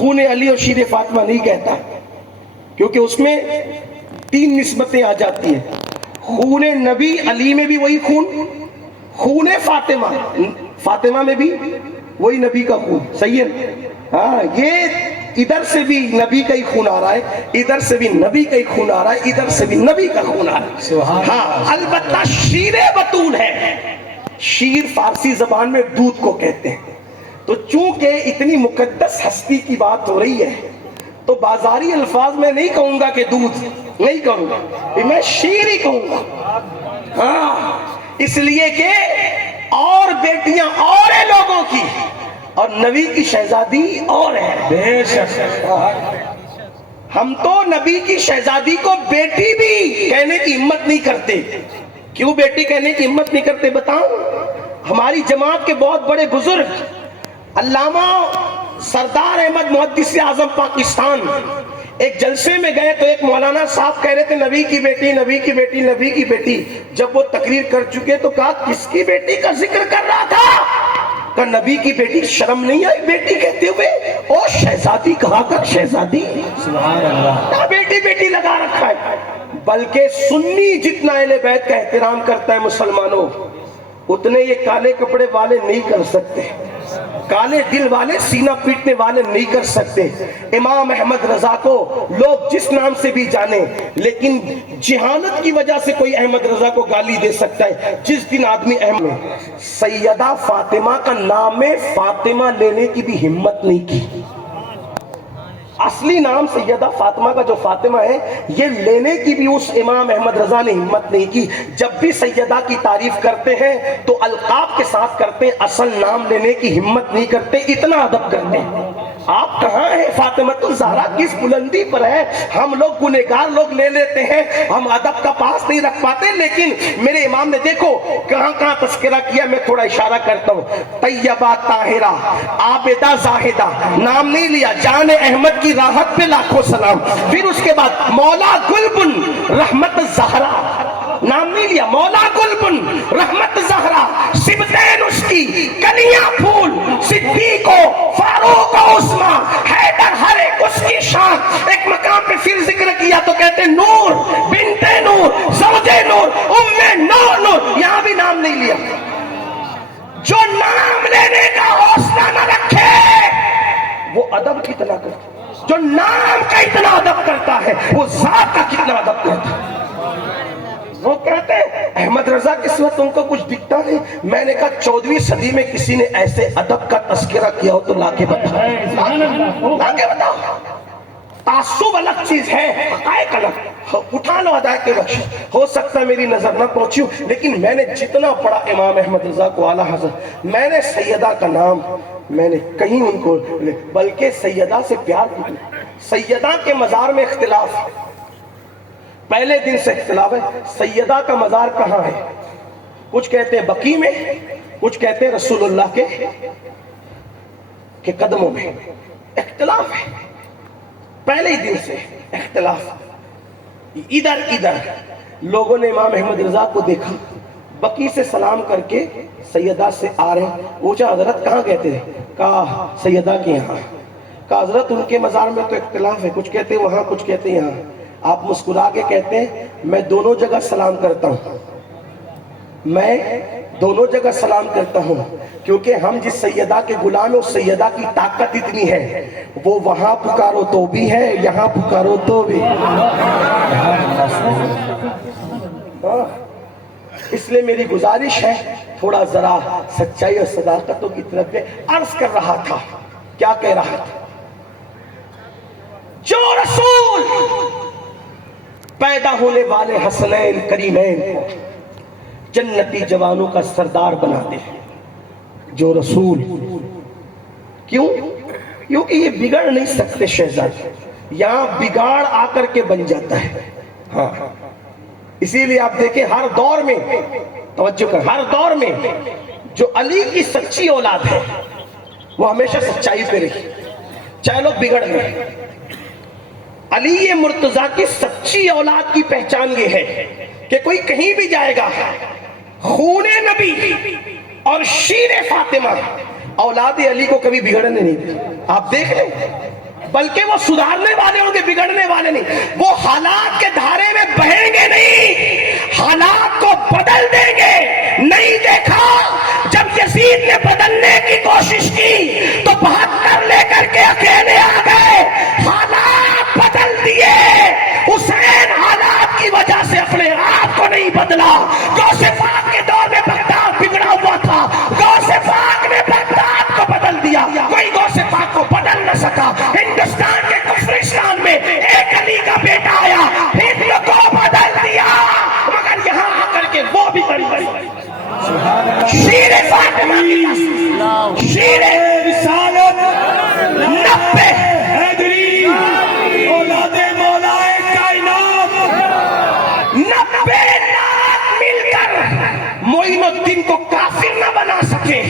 خون علی اور شیر فاطمہ نہیں کہتا، کیونکہ اس میں 3 نسبتیں آ جاتی ہیں. خون نبی علی میں بھی وہی خون، خون فاطمہ فاطمہ میں بھی وہی نبی کا خون. صحیح ہے؟ ہاں، یہ ادھر سے بھی نبی کا ہی خون آ رہا ہے، ادھر سے بھی نبی کا ہی خون آ رہا ہے، ادھر سے بھی نبی کا خون آ رہا ہے. ہاں، البتہ شیر بطول ہے. شیر فارسی زبان میں دودھ کو کہتے ہیں. تو چونکہ اتنی مقدس ہستی کی بات ہو رہی ہے تو بازاری الفاظ میں نہیں کہوں گا کہ دودھ، نہیں کہوں گا، میں شیر ہی کہوں گا. ہاں، اس لیے کہ اور بیٹیاں اور ہیں لوگوں کی، اور نبی کی شہزادی اور ہے. بے شک ہم تو نبی کی شہزادی کو بیٹی بھی کہنے کی ہمت نہیں کرتے. کیوں بیٹی کہنے کی ہمت نہیں کرتے بتاؤں؟ ہماری جماعت کے بہت بڑے بزرگ علامہ سردار احمد محدث اعظم پاکستان ایک جلسے میں گئے تو ایک مولانا صاحب کہہ رہے تھے نبی کی بیٹی، نبی کی بیٹی، نبی کی بیٹی. جب وہ تقریر کر چکے تو کہا کس کی بیٹی کا ذکر کر رہا تھا؟ کہ نبی کی بیٹی. شرم نہیں آئی بیٹی کہتے ہوئے؟ او شہزادی کہا کر، شہزادی. سبحان اللہ، بیٹی بیٹی لگا رکھا ہے. بلکہ سنی جتنا اہل بیت کا احترام کرتا ہے مسلمانوں، اتنے یہ کالے کپڑے والے نہیں کر سکتے، کالے دل والے سینہ پیٹنے والے نہیں کر سکتے. امام احمد رضا کو لوگ جس نام سے بھی جانے، لیکن جہالت کی وجہ سے کوئی احمد رضا کو گالی دے سکتا ہے. جس دن آدمی احمد سیدہ فاطمہ کا نام فاطمہ لینے کی بھی ہمت نہیں کی، اصلی نام سیدہ فاطمہ کا جو فاطمہ ہے یہ لینے کی بھی اس امام احمد رضا نے ہمت نہیں کی. جب بھی سیدہ کی تعریف کرتے ہیں تو القاب کے ساتھ کرتے ہیں، اصل نام لینے کی ہمت نہیں کرتے. اتنا ادب کرتے ہیں. آپ کہاں ہیں؟ فاطمہ الزہرا کس بلندی پر ہے؟ ہم لوگ گنہگار لوگ لے لیتے ہیں، ہم ادب کا پاس نہیں رکھ پاتے. لیکن میرے امام نے دیکھو کہاں کہاں تذکرہ کیا، میں تھوڑا اشارہ کرتا ہوں. طیبہ طاہرہ عابدہ زاہدہ، نام نہیں لیا. جان احمد کی راحت پہ لاکھوں سلام. پھر اس کے بعد مولا گلبن رحمت زہرا، نام نہیں لیا. مولا گلبن رحمت زہرا، سبتین اس کی کلیاں پھول، صدیق و فاروق و عثمان، حیدر ہر ایک اس کی شان. ایک مقام پہ پھر ذکر کیا تو کہتے نور بنت نور زوج نور ام نور نور. یہاں بھی نام نہیں لیا. جو نام لینے کا حوصلہ نہ رکھے وہ ادب کتنا کرتا ہے. جو نام کا اتنا ادب کرتا ہے وہ ذات کا کتنا ادب کرتا ہے. وہ کہتے ہیں احمد رضا کے سوا تم کو کچھ دکھتا نہیں. میں نے کہا 14ویں صدی میں کسی نے ایسے ادب کا تذکرہ کیا ہو تو لا کے بتاؤ، لا کے بتاؤ. تعصب الگ چیز ہے، حقائق الگ. اٹھا لو ہدایت کے بخش. ہو سکتا ہے میری نظر نہ پہنچی ہو، لیکن میں نے جتنا پڑھا امام احمد رضا کو اعلیٰ حضرت، میں نے سیدہ کا نام میں نے کہیں ان کو، بلکہ سیدہ سے پیار کی. سیدہ کے مزار میں اختلاف، پہلے دن سے اختلاف ہے. سیدہ کا مزار کہاں ہے؟ کچھ کہتے ہیں بقیع میں، کچھ کہتے ہیں رسول اللہ کے قدموں میں. اختلاف ہے، پہلے دن سے اختلاف. ادھر ادھر لوگوں نے امام احمد رضا کو دیکھا، بقیع سے سلام کر کے سیدہ سے آ رہے ہیں. پوچھا حضرت کہاں گئے؟ کہا سیدہ کے یہاں. کہا حضرت ان کے مزار میں تو اختلاف ہے، کچھ کہتے وہاں کچھ کہتے یہاں. آپ مسکرا کے کہتے ہیں میں دونوں جگہ سلام کرتا ہوں، میں دونوں جگہ سلام کرتا ہوں، کیونکہ ہم جس سیدہ کے غلام ہیں اس سیدہ کی طاقت اتنی ہے، وہ وہاں پکارو تو بھی ہے، یہاں پکارو تو بھی. اس لیے میری گزارش ہے تھوڑا ذرا سچائی اور صداقتوں کی طرف عرض کر رہا تھا. کیا کہہ رہا تھا؟ جو رسول پیدا ہونے والے حسنین کریمین کو جنتی جوانوں کا سردار بناتے ہیں. جو رسول، کیوں؟ کیونکہ یہ بگڑ نہیں سکتے شہزادے، یہاں بگاڑ آ کر کے بن جاتا ہے. ہاں، اسی لیے آپ دیکھیں ہر دور میں، توجہ کر، ہر دور میں جو علی کی سچی اولاد ہے وہ ہمیشہ سچائی پہ رہی، چاہے لوگ بگڑ گئے. علی مرتضیٰ کی سچی اولاد کی پہچان یہ ہے کہ کوئی کہیں بھی جائے گا خون نبی اور شیر فاطمہ اولاد علی کو کبھی بگڑنے نہیں دی. آپ دیکھ لیں, بلکہ وہ سدھارنے والے ہوں گے, بگڑنے والے نہیں. وہ حالات کے دھارے میں بہیں گے نہیں, حالات کو بدل دیں گے. نہیں دیکھا جب یزید نے بدلنے کی کوشش کی تو 72 لے کر کے اکیلے آ گئے, حالات بدل دیے. حسین حالات کی وجہ سے اپنے آپ کو نہیں بدلا. غوث پاک کے دور میں بغداد بگڑا ہوا تھا, غوث پاک نے بغداد کو بدل دیا, کوئی غوث پاک کو بدل نہ سکا. ہندوستان کے کفرستان میں ایک علی کا بیٹا آیا, ہند کو بدل دیا, مگر یہاں آ کر کے وہ بھی بڑی شیر فاطمہ کی شیر رسالت 90 حیدری اولاد مولا کائنات 90 لاکھ مل کر معین الدین کو کافر نہ بنا سکے.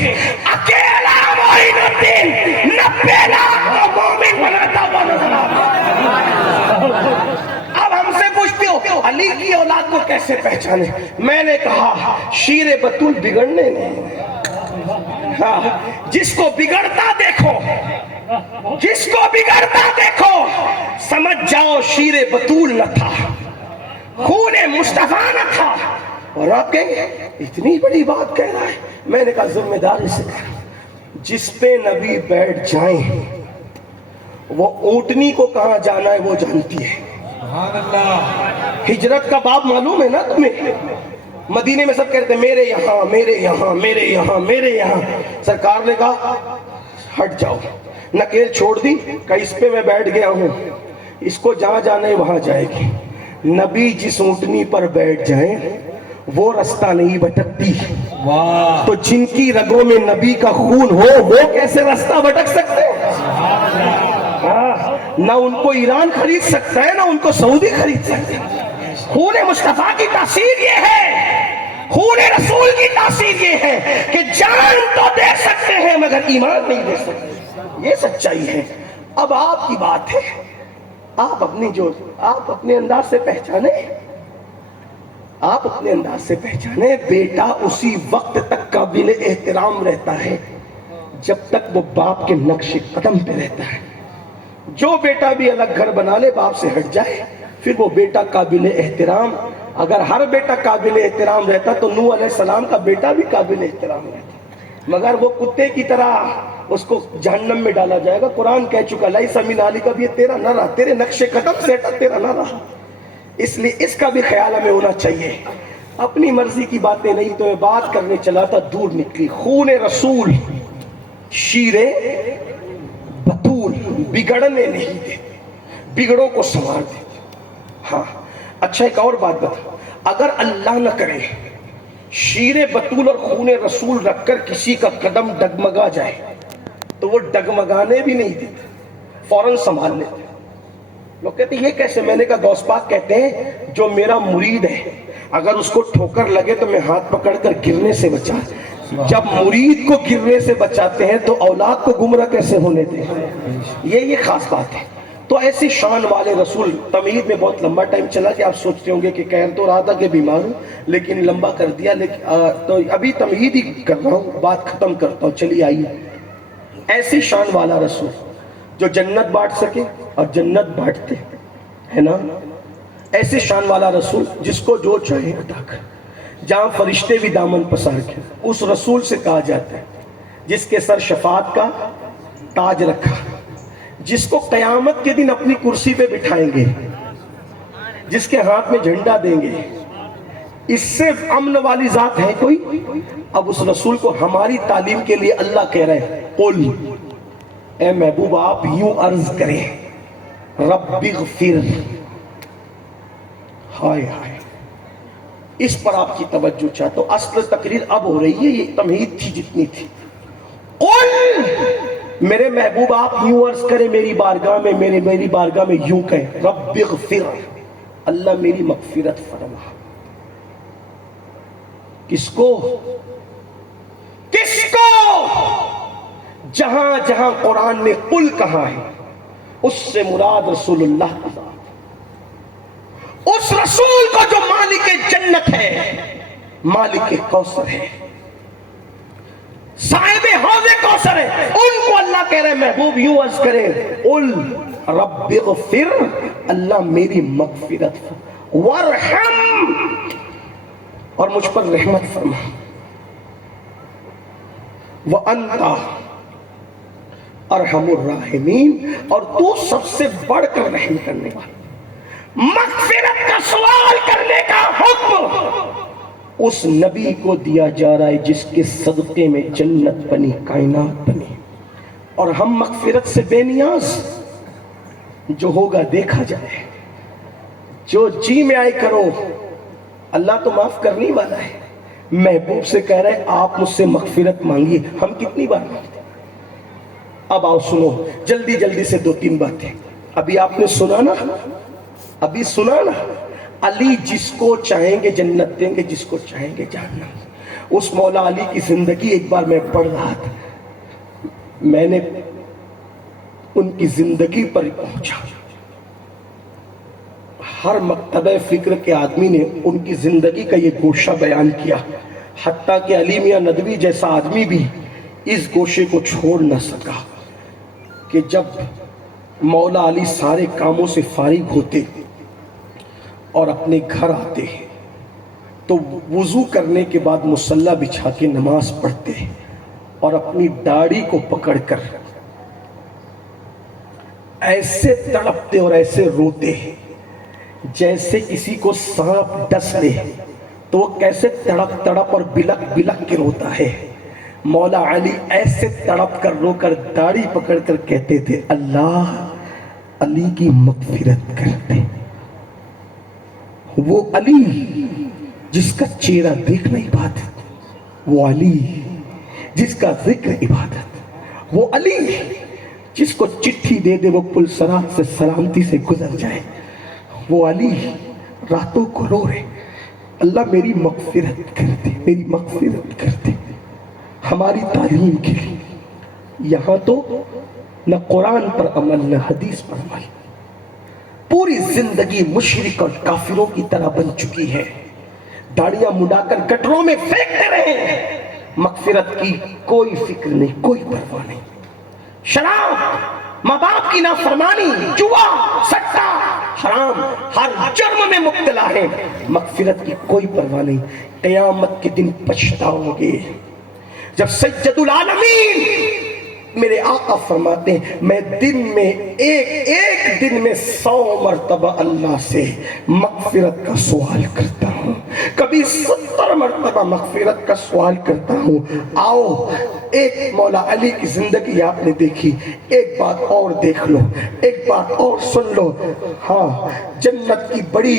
اکیلا معین الدین 90 لاکھ کو مومن بناتا ہوا نظر آتا. اب ہم سے پوچھتے ہو علی کی اولاد کو کیسے پہچانے؟ میں نے کہا شیر بطول بگڑنے نہیں. ہاں, جس کو بگڑتا دیکھو, جس کو بگڑتا دیکھو سمجھ جاؤ شیر بطول نہ تھا, خون مصطفیٰ نہ تھا. اور آپ کہیں گے اتنی بڑی بات کہہ رہا ہے. میں نے کہا ذمہ داری سے کہا, جس پہ نبی بیٹھ جائیں وہ اونٹنی کو کہاں جانا ہے وہ جانتی ہے. ہجرت کا باب معلوم ہے نا تمہیں؟ مدینے میں سب کہتے ہیں میرے یہاں میرے یہاں میرے یہاں میرے یہاں. سرکار نے کہا ہٹ جاؤ, نکیل چھوڑ دی, کہ اس پہ میں بیٹھ گیا ہوں, اس کو جہاں جانا ہے وہاں جائے گی. نبی جس اونٹنی پر بیٹھ جائیں وہ رستہ نہیں بھٹکتی. تو جن کی رگوں میں نبی کا خون ہو وہ کیسے رستہ بھٹک سکتے ہیں؟ نہ ان کو ایران خرید سکتا ہے, نہ ان کو سعودی خرید سکتا ہے. خون مصطفیٰ کی تاثیر یہ ہے, خون رسول کی تاثیر یہ ہے کہ جان تو دے سکتے ہیں مگر ایمان نہیں دے سکتے. یہ سچائی ہے. اب آپ کی بات ہے, آپ اپنے انداز سے پہچانے, آپ اپنے انداز سے پہچانے. بیٹا اسی وقت تک قابل احترام رہتا ہے جب تک وہ باپ کے نقش قدم پہ رہتا ہے. جو بیٹا بھی الگ گھر بنا لے, باپ سے ہٹ جائے, پھر وہ بیٹا قابل احترام. اگر ہر بیٹا قابل احترام رہتا تو نوح علیہ السلام کا بیٹا بھی قابل احترام رہتا, مگر وہ کتے کی طرح اس کو جہنم میں ڈالا جائے گا. قرآن کہہ چکا لیس من آلک کا بھی تیرا نہ رہا, تیرے نقش قدم سے تیرا نہ رہا. اس لیے اس کا بھی خیال ہمیں ہونا چاہیے. اپنی مرضی کی باتیں نہیں تو میں بات کرنے چلا تھا, دور نکلی. خون رسول شیر بطول بگڑنے نہیں دیتے, بگڑوں کو سنوار دیتے. ہاں اچھا ایک اور بات بتا, اگر اللہ نہ کرے شیر بطول اور خون رسول رکھ کر کسی کا قدم ڈگمگا جائے تو وہ ڈگمگانے بھی نہیں دیتے, فوراً سنبھال لیتے. لوگ کہتے ہیں یہ کیسے؟ میں نے کہا غوث پاک کہتے ہیں جو میرا مرید ہے اگر اس کو ٹھوکر لگے تو میں ہاتھ پکڑ کر گرنے سے بچا. جب مرید کو گرنے سے بچاتے ہیں تو اولاد کو گمراہ کیسے ہونے دیں؟ یہ خاص بات ہے. تو ایسی شان والے رسول. تمہید میں بہت لمبا ٹائم چلا کہ آپ سوچتے ہوں گے کہ کہہ تو رہا تھا کہ بیمار ہوں لیکن لمبا کر دیا. لیکن تو ابھی تمہید ہی کر رہا ہوں, بات ختم کرتا ہوں. چلیے آئیے. ایسی شان والا رسول جو جنت بانٹ سکے اور جنت بانٹتے ہے نا, ایسی شان والا رسول جس کو جو چاہے عطا کر, جہاں فرشتے بھی دامن پسار کے. اس رسول سے کہا جاتا ہے جس کے سر شفاعت کا تاج رکھا, جس کو قیامت کے دن اپنی کرسی پہ بٹھائیں گے, جس کے ہاتھ میں جھنڈا دیں گے. اس سے امن والی ذات ہے کوئی؟ اب اس رسول کو ہماری تعلیم کے لیے اللہ کہہ رہے ہیں قل, اے محبوب آپ یوں عرض کریں رب اغفر. ہائے ہائے, اس پر آپ کی توجہ چاہتا ہوں. اصل تقریر اب ہو رہی ہے, یہ تمہید تھی جتنی تھی. قل, میرے محبوب آپ یوں عرض کریں میری بارگاہ میں, میری بارگاہ میں یوں کہیں رب اغفر, اللہ میری مغفرت فرما. کس کو؟ کس کو؟ جہاں جہاں قرآن نے قل کہا ہے اس سے مراد رسول اللہ کی ذات. اس رسول کو جو مالک جنت ہے, مالک کوثر ہے. صاحب حوض کوثر ہے، ان کو اللہ کہہ رہے محبوب یوں عرض کرے قل رب اغفر، اللہ میری مغفرت وارحم، اور مجھ پر رحمت فرما، وانت ارحم الراحمین، اور تو سب سے بڑھ کر رحم کرنے والا۔ مغفرت کا سوال کرنے کا حکم اس نبی کو دیا جا رہا ہے جس کے صدقے میں جنت بنی، کائنات بنی، اور ہم مغفرت سے بے نیاز۔ جو ہوگا دیکھا جائے، جو جی میں آئے کرو، اللہ تو معاف کرنے والا ہے۔ محبوب سے کہہ رہے آپ مجھ سے مغفرت مانگیے، ہم کتنی بار مانگتے ہیں؟ اب آؤ سنو جلدی جلدی سے 2-3 باتیں۔ ابھی آپ نے سنا نا، ابھی سنا نا، علی جس کو چاہیں گے جنت دیں گے، جس کو چاہیں گے جہنم۔ اس مولا علی کی زندگی ایک بار میں پڑھ رہا تھا، میں نے ان کی زندگی پر پہنچا۔ ہر مکتبہ فکر کے آدمی نے ان کی زندگی کا یہ گوشہ بیان کیا، حتیٰ کہ علی میاں ندوی جیسا آدمی بھی اس گوشے کو چھوڑ نہ سکا کہ جب مولا علی سارے کاموں سے فارغ ہوتے اور اپنے گھر آتے تو وضو کرنے کے بعد مصلی بچھا کے نماز پڑھتے اور اپنی داڑھی کو پکڑ کر ایسے تڑپتے اور ایسے روتے جیسے کسی کو سانپ ڈس لے، تو وہ کیسے تڑپ تڑپ اور بلک بلک کے روتا ہے، مولا علی ایسے تڑپ کر رو کر داڑھی پکڑ کر کہتے تھے اللہ علی کی مغفرت کر دے۔ وہ علی جس کا چہرہ دیکھنا عبادت، وہ علی جس کا ذکر عبادت، وہ علی جس کو چٹھی دے دے وہ پلسرات سے سلامتی سے گزر جائے، وہ علی راتوں کو رو رہے اللہ میری مغفرت کر دے، میری مغفرت کر دے۔ ہماری تعلیم کے لیے یہاں تو نہ قرآن پر عمل نہ حدیث پر عمل، پوری زندگی مشرک اور کافروں کی طرح بن چکی ہے، داڑیاں مڈا کر گٹروں میں پھینکتے رہے، مغفرت کی کوئی فکر نہیں، کوئی پرواہ نہیں۔ شراب، ماں باپ کی نافرمانی، جوا، سٹا، حرام، ہر جرم میں مبتلا ہے، مغفرت کی کوئی پرواہ نہیں۔ قیامت کے دن پچھتاؤ گے جب سید العالمین میرے آقا فرماتے ہیں میں دن میں ایک دن میں 100 مرتبہ اللہ سے مغفرت کا سوال کرتا ہوں، کبھی 70 مرتبہ مغفرت کا سوال کرتا ہوں۔ آؤ ایک مولا علی کی زندگی آپ نے دیکھی، ایک بات اور دیکھ لو، ایک بات اور سن لو۔ ہاں جنت کی بڑی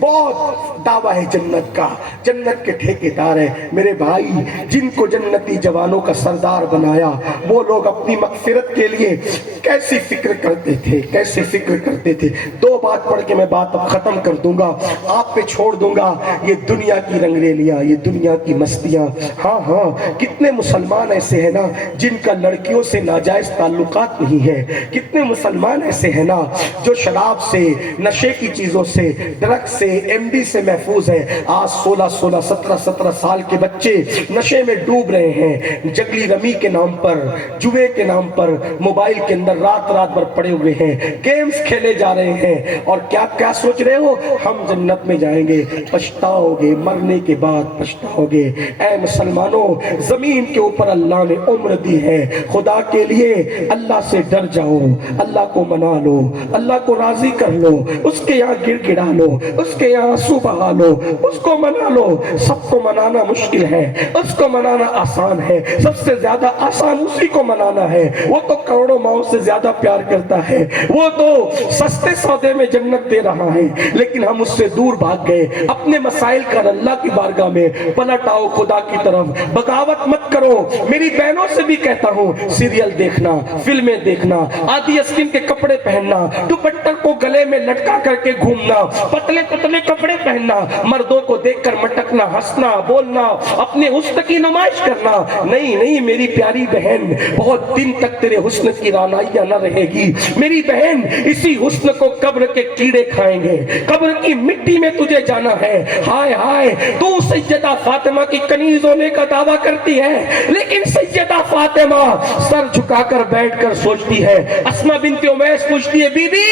بہت دعویٰ ہے جنت کا، جنت کے ٹھیکیدار ہے میرے بھائی، جن کو جنتی جوانوں کا سردار بنایا وہ لوگ اپنی مغفرت کے لیے کیسی فکر کرتے تھے، کیسے فکر کرتے تھے۔ 2 بات پڑھ کے میں بات اب ختم کر دوں گا، آپ پہ چھوڑ دوں گا۔ یہ دنیا کی رنگریلیاں، یہ دنیا کی مستیاں، ہاں کتنے مسلمان ایسے ہیں نا جن کا لڑکیوں سے ناجائز تعلقات نہیں ہے، کتنے مسلمان ایسے ہیں نا جو شراب سے، نشے کی چیزوں سے، ڈرگ سے، ایم ڈی سے محفوظ ہے۔ آج 16 17 سال کے بچے نشے میں ڈوب رہے ہیں، جگلی رمی کے نام پر، جوے کے نام پر موبائل کے اندر رات بھر پڑے ہوئے ہیں، گیمز کھیلے جا رہے ہیں، اور کیا سوچ رہے ہو ہم جنت میں جائیں گے، پچھتاؤ گے، مرنے کے بعد پچھتاؤ گے۔ اے مسلمانوں، زمین کے اوپر اللہ نے عمر دی ہے، خدا کے لیے اللہ سے ڈر جاؤ، اللہ کو منا لو، اللہ کو راضی کر لو، اس کے یہاں گڑ گڑا لو، اس کے یہاں آنسو بہا لو، اس کو منا لو۔ سب کو منانا مشکل ہے، اس کو منانا آسان ہے، سب سے زیادہ آسان اسی کو منانا ہے۔ وہ تو کروڑوں ماؤں سے زیادہ پیار کرتا ہے، وہ تو سستے سودے میں جنت دے رہا ہے، لیکن ہم اس سے دور بھاگ گئے۔ اپنے مسائل کا اللہ کی بارگاہ میں پلٹ آؤ، خدا کی طرف بغاوت مت کرو۔ میری بہنوں سے بھی کہتا ہوں سیریل دیکھنا، فلمیں دیکھنا، آدھی اسکن کے کپڑے پہننا، دوپٹہ کو گلے میں لٹکا کر کے گھومنا، پتلے پتلے کپڑے پہننا، مردوں کو دیکھ کر مٹکنا، ہنسنا، بولنا، اپنے حسن کی نمائش کرنا، نہیں نہیں میری پیاری بہن، بہت دن تک تیرے حسن کی رانائیاں نہ رہے گی میری بہن، اسی حسن کو قبر کے کیڑے کھائیں گے، قبر کی مٹی میں تجھے جانا ہے۔ ہائے ہائے، تو سیدہ فاطمہ کی کنیز ہونے کا دعویٰ کرتی ہے، لیکن سیدہ فاطمہ سر جھکا کر بیٹھ کر سوچتی ہے۔ اسماء بنت امیس پوچھتی ہے، بی بی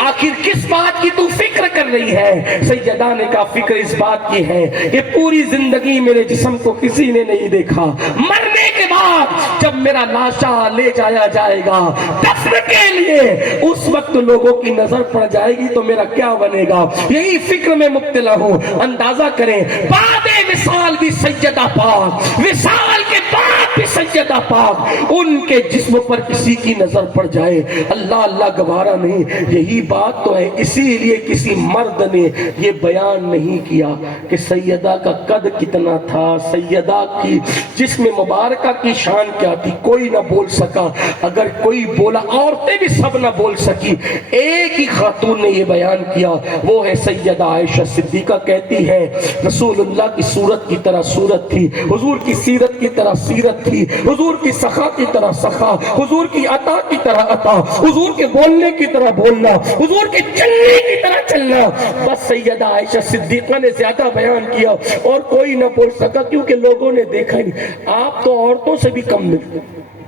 آخر کس بات کی تو فکر کر رہی ہے؟ سیدہ نے کہا فکر اس بات کی ہے کہ پوری زندگی میرے جسم کو کسی نے نہیں دیکھا، مرنے کے بعد جب میرا لاشا لے جایا جائے گا دفن کے لیے، اس وقت لوگوں کی نظر پڑ جائے گی تو میرا کیا بنے گا، یہی فکر میں مبتلا ہوں۔ اندازہ کریں بعد وصال بھی سیدہ پاک، وصال کے بعد بھی سیدہ پاک، ان کے جسم پر کسی کی نظر پڑ جائے، اللہ اللہ گوارا نہیں۔ یہی بات تو ہے، اسی لیے کسی مرد نے یہ بیان نہیں کیا کہ سیدہ کا قد کتنا تھا، سیدہ کی جسم مبارکہ کی شان کیا تھی، کوئی نہ بول سکا۔ اگر کوئی بولا، عورتیں بھی سب نہ بول سکی، ایک ہی خاتون نے یہ بیان کیا، وہ ہے سیدہ عائشہ صدیقہ۔ کہتی ہے رسول اللہ کی صورت کی طرح صورت تھی، حضور کی سیرت کی طرح سیرت تھی، حضور کی سخا کی طرح سخا، حضور کی عطا کی طرح عطا، حضور کے بولنے کی طرح بولنا، حضور کے چلنے کی طرح چلنا۔ بس سیدہ عائشہ صدیقہ نے زیادہ بیان کیا اور کوئی نہ بول سکا، کیونکہ لوگوں نے دیکھا نہیں۔ آپ تو عورتوں سے بھی کم ملتے،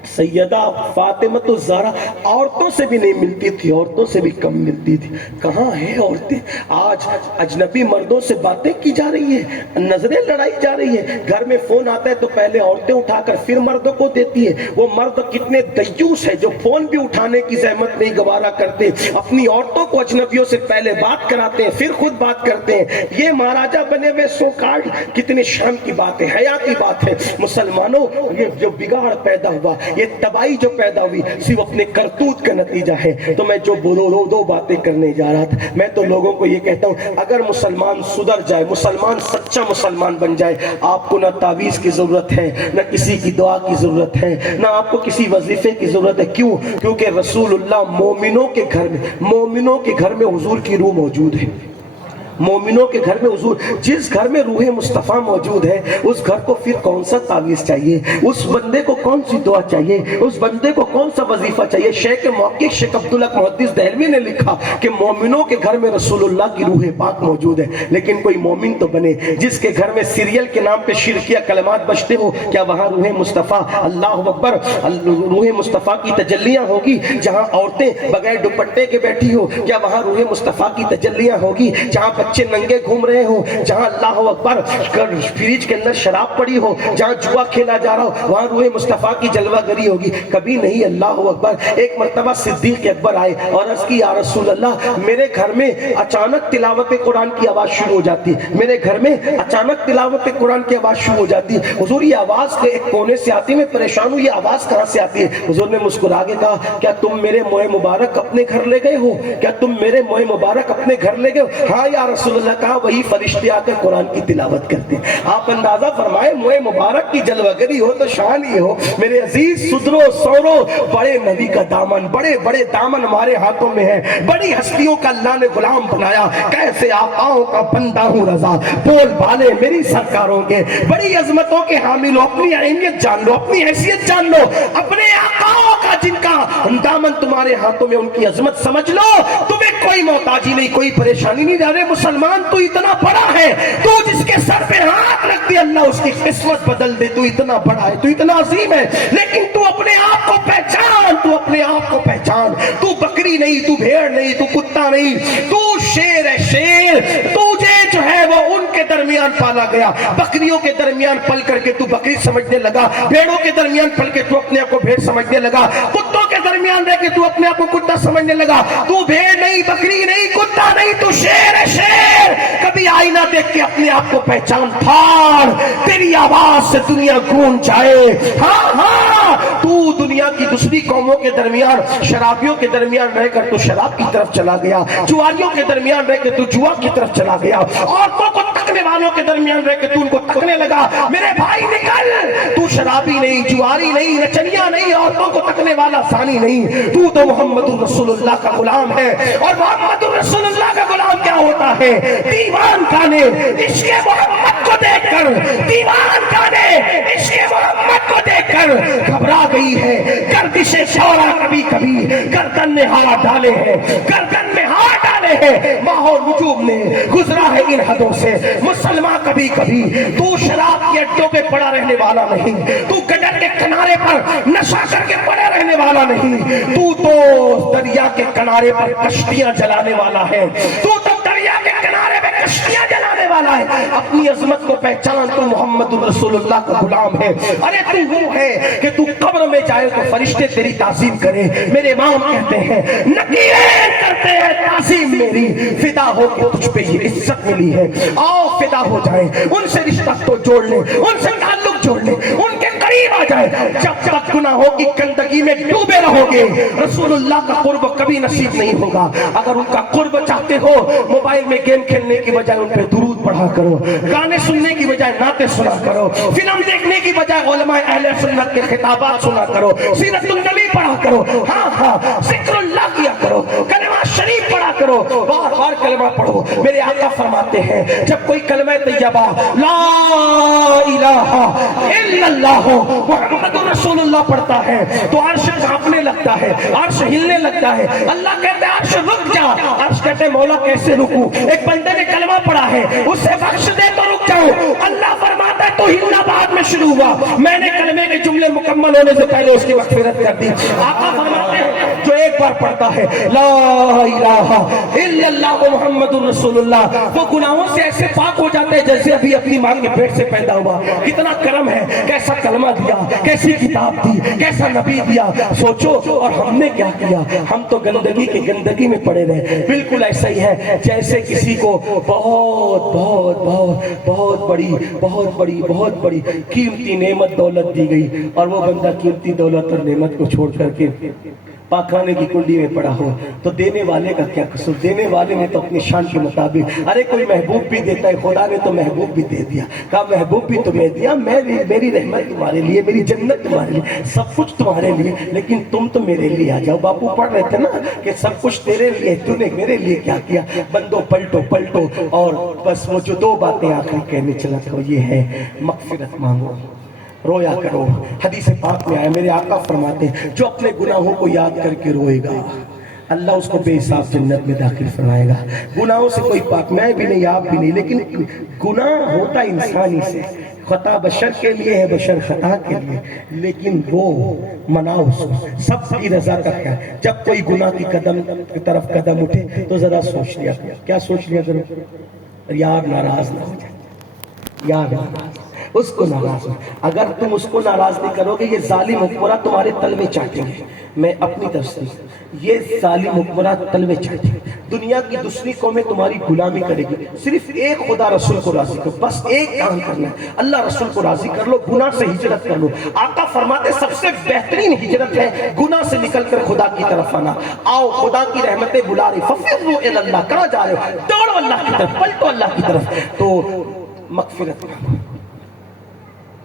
سیدہ فاطمہ الزہرا عورتوں سے بھی نہیں ملتی تھی، عورتوں سے بھی کم ملتی تھی۔ کہاں ہیں عورتیں؟ آج اجنبی مردوں سے باتیں کی جا رہی ہیں، نظریں لڑائی جا رہی ہیں، گھر میں فون آتا ہے تو پہلے عورتیں اٹھا کر پھر مردوں کو دیتی ہیں۔ وہ مرد کتنے دیوس ہیں جو فون بھی اٹھانے کی زحمت نہیں گوارا کرتے، اپنی عورتوں کو اجنبیوں سے پہلے بات کراتے ہیں پھر خود بات کرتے ہیں۔ یہ مہاراجا بنے ہوئے سو کارڈ، کتنے شرم کی بات ہے، حیا کی بات ہے۔ مسلمانوں، یہ جو بگاڑ پیدا ہوا، یہ تباہی جو پیدا ہوئی، صرف اپنے کرتوت کا نتیجہ ہے۔ تو میں جو دو باتیں کرنے جا رہا تھا، میں تو لوگوں کو یہ کہتا ہوں، اگر مسلمان سدھر جائے، مسلمان سچا مسلمان بن جائے، آپ کو نہ تعویذ کی ضرورت ہے، نہ کسی کی دعا کی ضرورت ہے، نہ آپ کو کسی وظیفے کی ضرورت ہے۔ کیوں؟ کیونکہ رسول اللہ مومنوں کے گھر میں حضور کی روح موجود ہے۔ مومنوں کے گھر میں حضور، جس گھر میں روح مصطفیٰ موجود ہے، اس گھر کو پھر کون سا تعویذ چاہیے، اس بندے کو کون سی دعا چاہیے، اس بندے کو کون سا وظیفہ چاہیے۔ شیخ محقق شیخ عبدالحق محدث دہلوی نے لکھا کہ مومنوں کے گھر میں رسول اللہ کی روح پاک موجود ہے، لیکن کوئی مومن تو بنے جس کے گھر میں سیریل کے نام پہ شرکیہ کلمات بجتے ہو، کیا وہاں روح مصطفیٰ، اللہ اکبر، روح مصطفیٰ کی تجلیاں ہوگی؟ جہاں عورتیں بغیر دوپٹے کے بیٹھی ہو، کیا وہاں روح مصطفیٰ کی تجلیاں ہوگی؟ جہاں بچے ننگے گھوم رہے ہو، جہاں اللہ اکبر فریج کے اندر شراب پڑی ہو، جہاں جوا کھیلا جا رہا ہو، وہاں روح مصطفیٰ کی جلوہ گری ہوگی؟ کبھی نہیں۔ اللہ اکبر۔ ایک مرتبہ صدیق اکبر آئے اور عرض کی، یا رسول اللہ، میرے گھر میں اچانک تلاوت قرآن کی آواز شروع ہو جاتی، میرے گھر میں اچانک تلاوت قرآن کی آواز شروع ہو جاتی، حضور یہ آواز کے ایک کونے سے آتی، میں پریشان ہوں، یہ آواز کہاں سے آتی ہے؟ حضور نے مسکرا کے کہا، کیا تم میرے موئے مبارک اپنے گھر لے گئے ہو؟ کیا تم میرے موئے مبارک اپنے گھر لے گئے ہو؟ ہاں یا رسول اللہ۔ کہا وہی فرشتے آ کر قرآن کی تلاوت کرتے۔ آپ اندازہ فرمائے، موئے مبارک کی جلوہ گری ہو تو شان یہ ہو۔ میرے عزیز صدرو سورو، بڑے نبی کا دامن، بڑے بڑے دامن ہمارے ہاتھوں میں ہے، بڑی ہستیوں کا اللہ نے غلام بنایا، کیسے آقاؤں کا بندہ ہوں رضا، بول بالے میری سرکاروں کے، بڑی عظمتوں کے حامل ہو، اپنی اہمیت جان لو، اپنی حیثیت جان لو، اپنے آقاؤں کا جن کا دامن تمہارے ہاتھوں میں، ان کی عظمت سمجھ لو، تمہیں کوئی محتاجی نہیں، کوئی پریشانی نہیں۔ جانے مسلمان تو اتنا بڑا ہے، تو جس کے سر پہ ہاتھ رکھ دے اللہ اس کی قسمت بدل دے، تو اتنا بڑا ہے، تو اتنا عظیم ہے، لیکن تو اپنے آپ کو پہچان، تو اپنے آپ کو پہچان، تو بکری نہیں، تو بھیڑ نہیں، تو کتا نہیں، تو شیر ہے، شیر تجھے جو ہے وہ ان کے درمیان پالا گیا، بکریوں کے درمیان پل کر کے تو بکری سمجھنے لگا، بھیڑوں کے درمیان پل کے تو اپنے آپ کو بھیڑ سمجھنے لگا، کتوں کے درمیان رہ کے تو اپنے آپ کو کتا سمجھنے لگا، تو بھیڑ نہیں، بکری نہیں، کتا نہیں، تو شیر ہے، شیر۔ کبھی آئینہ دیکھ کے اپنے آپ کو پہچان، پھاڑ، تیری آواز سے دنیا گونج جائے۔ ہاں ہاں، تو دنیا کی دوسری قوموں کے درمیان، شرابیوں کے درمیان رہ کر تو شراب کی طرف چلا گیا، جواریوں کے درمیان رہ کے تو جوا کی طرف چلا گیا، عورتوں کو تکنے والوں کے درمیان رہ کے تو ان کو تکنے لگا۔ میرے بھائی نکل، تو شرابی نہیں، جواری نہیں، نچنیا نہیں، عورتوں کو تکنے والا ثانی نہیں، تو محمد رسول اللہ کا غلام ہے، اور محمد رسول اللہ کا غلام کیا ہوتا ہے دیوان کانے عشق محمد کو دیکھ کر، دیوان کانے عشق محمد کو دیکھ کر گھبرا گئی ہے گردش شورا کبھی کبھی گردن میں ہاتھ ڈالے ہیں، گردن میں ہاتھ ڈالے ہیں، ماہ و نجوم نے گزرا ہے ان حدوں سے مسلمان کبھی کبھی۔ تو شراب کے اڈوں پہ پڑا رہنے والا نہیں، تو گٹر کے کنارے پر نشہ کر کے پڑے رہنے والا نہیں، تو دریا کے کنارے پر کشتیاں جلانے والا ہے، تو دریا کے کنارے پہ کشتیاں جلانے والا ہے۔ اپنی عظمت کو پہچان، تو محمد رسول اللہ کا غلام ہے۔ ارے تو وہ ہے کہ تو قبر میں جائے تو فرشتے تیری تعظیم کرے۔ میرے امام کہتے ہیں نکیریں کرتے ہیں تعظیم میری، فدا ہو کے تجھ پہ یہ عزت ملی ہے۔ آؤ فدا ہو جائیں، ان سے رشتہ تو جوڑ لیں، ان سے تعلق جوڑ لیں، ان کے قریب آ جائیں۔ جب تک گناہوں کی گندگی میں ڈوبے رہو گے رسول اللہ کا قرب کبھی نصیب نہیں ہوگا۔ اگر ان کا قرب چاہتے ہو، موبائل میں گیم کھیلنے کی بجائے ان پہ درود پڑھا کرو، گانے سننے کی بجائے نعتیں سنا کرو، فلم دیکھنے کی بجائے علماء اہل سنت کے خطابات سنا کرو، سیرت النبی پڑھا کرو، ہاں ذکر اللہ کیا کرو، کلمہ شریف پڑھا کرو، بار بار کلمہ پڑھو۔ میرے آقا فرماتے ہیں جب کوئی کلمہ طیبہ لا الہ الا اللہ محمد رسول اللہ پڑھتا ہے تو عرش کانپنے لگتا ہے، عرش ہلنے لگتا ہے۔ اللہ کہتے ہیں عرش رک جا، عرش کہتے ہیں مولا کیسے رکوں؟ ایک بندے نے کلمہ پڑھا ہے، اسے بخش دے تو رک جاؤ۔ اللہ فرماتا ہے تو ہلنا بعد میں شروع ہوا، میں نے کلمے کے جملے مکمل ہونے سے پہلے اس کی مغفرت کر دی۔ آقا فرماتے ہیں جو ایک بار پڑھتا ہے لا الہ الا اللہ محمد رسول اللہ، وہ گناہوں سے ایسے پاک ہو جاتے ہیں جیسے ابھی اپنی ماں کے پیٹ سے پیدا ہوا۔ کتنا کرم ہے، کیسا کلمہ دیا، کیسی کتاب دی، کیسا نبی دیا۔ سوچو اور ہم نے کیا کیا؟ ہم تو گندگی کی گندگی میں پڑے رہے۔ بالکل ایسا ہی ہے جیسے کسی کو بہت بہت بہت بہت بڑی قیمتی نعمت دولت دی گئی اور وہ بندہ قیمتی دولت اور نعمت کو چھوڑ کر کے پاکخانے کی کنڈی میں پڑا ہو تو دینے والے کا کیا قصور؟ دینے والے نے تو اپنی شان کے مطابق، ارے کوئی محبوب بھی دیتا ہے، خدا نے تو محبوب بھی دے دیا، کہا محبوب بھی تمہیں دیا، میری رحمت تمہارے لیے، میری جنت تمہارے لیے، سب کچھ تمہارے لیے، لیکن تم تو میرے لیے آ جاؤ۔ باپو پڑھ رہے تھے نا کہ سب کچھ تیرے لیے، تو نے میرے لیے کیا کیا؟ بندو پلٹو اور بس وہ جو دو باتیں آخری کہنے چلا تھا یہ ہے مغفرت مانگو، رویا کرو۔ حدیث پاک میں آیا، میرے آقا فرماتے ہیں جو اپنے گناہوں کو یاد کر کے روئے گا اللہ اس کو بے حساب جنت میں داخل فرمائے گا۔ گناہوں سے کوئی پاک، میں بھی نہیں آپ بھی نہیں، لیکن گناہ ہوتا انسانی سے، خطا بشر کے لیے ہے، بشر خطا کے لیے، لیکن وہ مناؤ اس کو، سب کی رضا کا کیا۔ جب کوئی گناہ کی طرف قدم اٹھے تو ذرا سوچ لیا، کیا سوچ لیا کرو؟ یار ناراض نہ ہو جائے، یار ناراض، اس کو ناراض ہو۔ اگر تم اس کو ناراض نہیں کرو گے یہ ظالم حکمراں تمہارے تلوے چاٹیں گے۔ میں اپنی طرف سے یہ ظالم حکمراں تلوے چاٹیں گے، دنیا کی دوسری قومیں تمہاری غلامی کرے گی، صرف ایک خدا رسول کو راضی کرو، بس ایک کام کرنا ہے، اللہ رسول کو راضی کر لو، گناہ سے ہجرت کر لو۔ آقا فرماتے سب سے بہترین ہجرت ہے گناہ سے نکل کر خدا کی طرف آنا۔ آؤ خدا کی رحمتیں بلا رہی، ففروا الی اللہ، کہاں جا رہے ہو؟ دوڑو اللہ کی طرف، پلٹو اللہ کی طرف۔ تو مغفرت مانگو،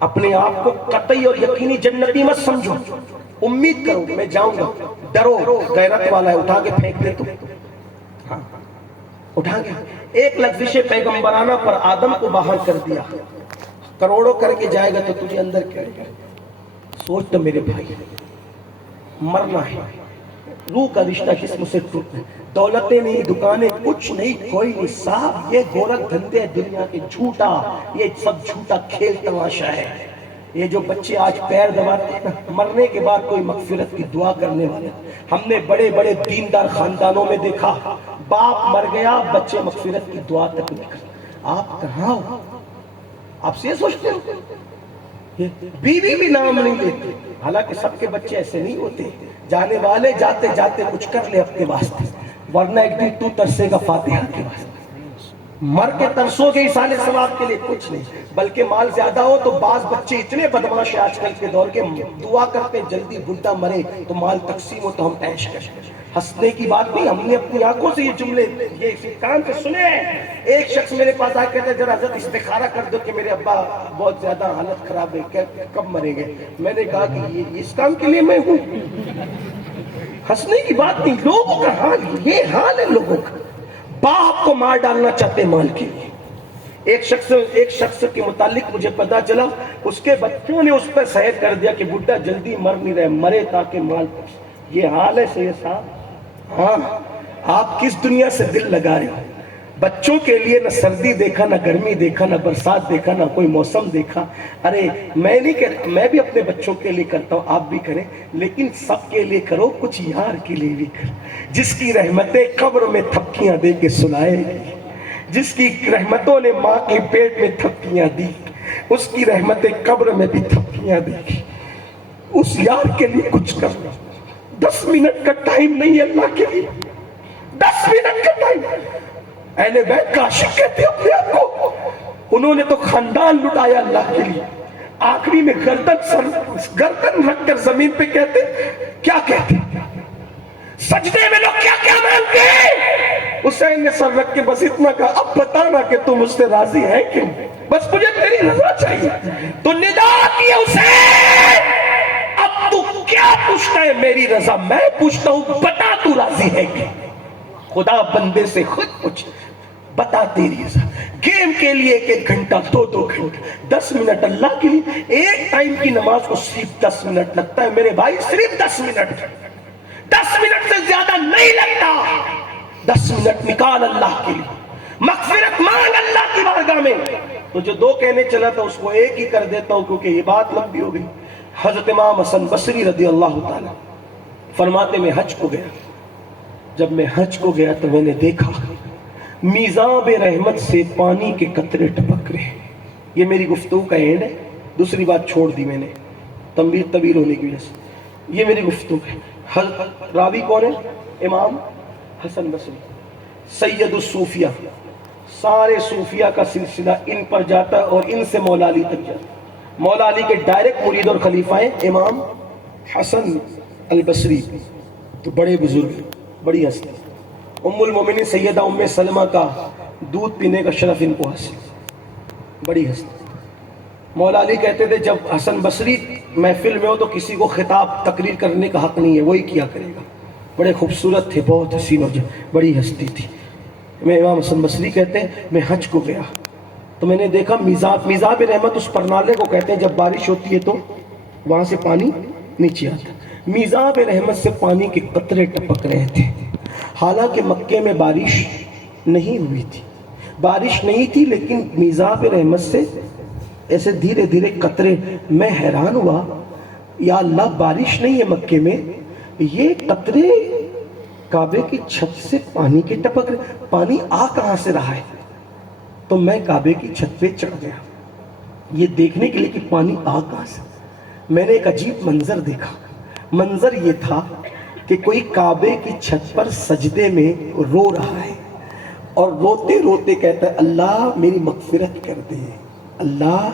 اپنے آپ کو قطعی اور یقینی جنتی مت سمجھو، امید کرو میں جاؤں گا، ڈرو، غیرت والا ہے اٹھا کے پھینک دے، تو ہاں اٹھا کے ایک لفظ پیغمبرانہ پر آدم کو باہر کر دیا، کروڑوں کر کے جائے گا تو تجھے اندر کیا ہے؟ سوچ تو میرے بھائی، مرنا ہے، روح کا رشتہ جسم سے ٹوٹنا ہے، دولتیں نہیں، دکانیں کچھ نہیں، کوئی نہیں، صاحب یہ گورکھ دھندے ہیں دنیا کے، جھوٹا، یہ سب جھوٹا کھیل تماشا ہے۔ یہ جو بچے آج پیر دباتے ہیں مرنے کے بعد کوئی مغفرت کی دعا کرنے والے، ہم نے بڑے بڑے دیندار خاندانوں میں دیکھا باپ مر گیا بچے مغفرت کی دعا تک نہیں کرتے۔ آپ کہاں ہو؟ آپ سے یہ سوچتے ہو؟ بیوی بھی نام نہیں لیتے، حالانکہ سب کے بچے ایسے نہیں ہوتے، جانے والے جاتے جاتے کچھ کر لے اپنے واسطے، ورنہ ایک دن تو ترسے گا فاتحہ کے واسطے، مر کے ترسو گے ایصال ثواب کے لیے کچھ نہیں، بلکہ مال زیادہ ہو تو بعض بچے اتنے بدمعاش آج کل کے دور کے دعا کرتے جلدی بڈھا مرے تو مال تقسیم ہو تو ہم عیش کریں۔ ہنسنے کی بات نہیں، ہم نے اپنی آنکھوں سے یہ جملے یہ کان سے سنے ہیں۔ ایک شخص میرے پاس آ کے کہتا ہے ذرا حضرت استخارہ کر دو کہ میرے ابا بہت زیادہ حالت خراب ہے، کب مریں گے؟ میں نے کہا کہ یہ اس کام کے لیے میں ہوں، ہنسنے کی بات نہیں، لوگوں کا حال یہ حال ہے، لوگوں کا باپ کو مار ڈالنا چاہتے مال کے لیے. ایک شخص کے متعلق مجھے پتا چلا اس کے بچوں نے اس پر سحر کر دیا کہ بڈھا جلدی مر نہیں رہے، مرے تاکہ مال پہنچے. یہ حال ہے سید صاحب. ہاں آپ کس دنیا سے دل لگا رہے ہو؟ بچوں کے لیے نہ سردی دیکھا، نہ گرمی دیکھا، نہ برسات دیکھا، نہ کوئی موسم دیکھا. ارے میں نہیں کہتا، میں بھی اپنے بچوں کے لیے کرتا ہوں، آپ بھی کریں، لیکن سب کے لیے کرو، کچھ یار کے لیے بھی کرو جس کی رحمتیں قبر میں تھپکیاں دے کے سلائے گی، جس کی رحمتوں نے ماں کے پیٹ میں تھپکیاں دی، اس کی رحمتیں قبر میں بھی تھپکیاں دے گی. اس یار کے لیے کچھ کرنا. 10 منٹ کا ٹائم نہیں ہے اللہ کے لیے، 10 منٹ کا ٹائم. اہل بیت کا عاشق کہتے اپنے آپ کو، انہوں نے تو خاندان لٹایا اللہ کے لیے. آخری میں گردن رکھ کر زمین پہ کہتے، کیا کہتے سجدے میں لوگ کیا کیا مانتے ہیں؟ حسین نے سر رکھ کے بس اتنا کہا، اب بتانا کہ تم مجھ سے راضی ہے کیوں، بس مجھے تیری رضا چاہیے. تو ندا کی حسین، اب تو کیا پوچھتا ہے میری رضا، میں پوچھتا ہوں بتا تو راضی ہے کیوں. خدا بندے سے خود پوچھ، بتا تیری رضا. گیم کے لیے 1 گھنٹہ 2 گھنٹہ، 10 منٹ اللہ کے لیے. ایک ٹائم کی نماز کو صرف 10 منٹ لگتا ہے میرے بھائی، صرف 10 منٹ، 10 منٹ سے زیادہ نہیں لگتا. 10 منٹ نکال اللہ کے لیے، مغفرت مانگ اللہ کی بارگاہ میں. تو جو 2 کہنے چلا تھا اس کو 1 ہی کر دیتا ہوں کیونکہ یہ بات لمبی ہو گئی. حضرت امام حسن بصری رضی اللہ تعالی فرماتے میں حج کو گیا. جب میں حج کو گیا تو میں نے دیکھا میزاب رحمت سے پانی کے قطرے ٹپک رہے. یہ میری گفتگو کا اینڈ ہے، دوسری بات چھوڑ دی میں نے طویل ہونے کی وجہ سے. یہ میری گفتگو ہے. راوی کون ہے؟ امام حسن بصری، سید الصوفیہ. سارے صوفیہ کا سلسلہ ان پر جاتا ہے اور ان سے مولا علی تک جاتا ہے. مولا علی کے ڈائریکٹ مرید اور خلیفہ ہیں امام حسن البصری. تو بڑے بزرگ، بڑی ہستی. ام المومنین سیدہ ام سلمہ کا دودھ پینے کا شرف ان کو حاصل، بڑی ہستی. مولا علی کہتے تھے جب حسن بصری محفل میں ہو تو کسی کو خطاب تقریر کرنے کا حق نہیں ہے، وہی کیا کرے گا. بڑے خوبصورت تھے، بہت حسین اور بڑی ہستی تھی. میں امام حسن بصری کہتے ہیں میں حج کو گیا تو میں نے دیکھا میزاب رحمت اس پرنالے کو کہتے ہیں جب بارش ہوتی ہے تو وہاں سے پانی نیچے آتا. میزاب رحمت سے پانی کے قطرے ٹپک رہے تھے. حالانکہ مکے میں بارش نہیں ہوئی تھی، بارش نہیں تھی، لیکن میزاب رحمت سے ایسے دھیرے دھیرے قطرے. میں حیران ہوا، یا اللہ بارش نہیں ہے مکے میں، یہ قطرے کعبے کی چھت سے پانی کے ٹپک رہے، پانی آ کہاں سے رہا ہے؟ تو میں کعبے کی چھت پہ چڑھ گیا یہ دیکھنے کے لیے کہ پانی آ کہاں سے. میں نے ایک عجیب منظر دیکھا. منظر یہ تھا کہ کوئی کعبے کی چھت پر سجدے میں رو رہا ہے اور روتے روتے کہتا ہے اللہ میری مغفرت کر دے، اللہ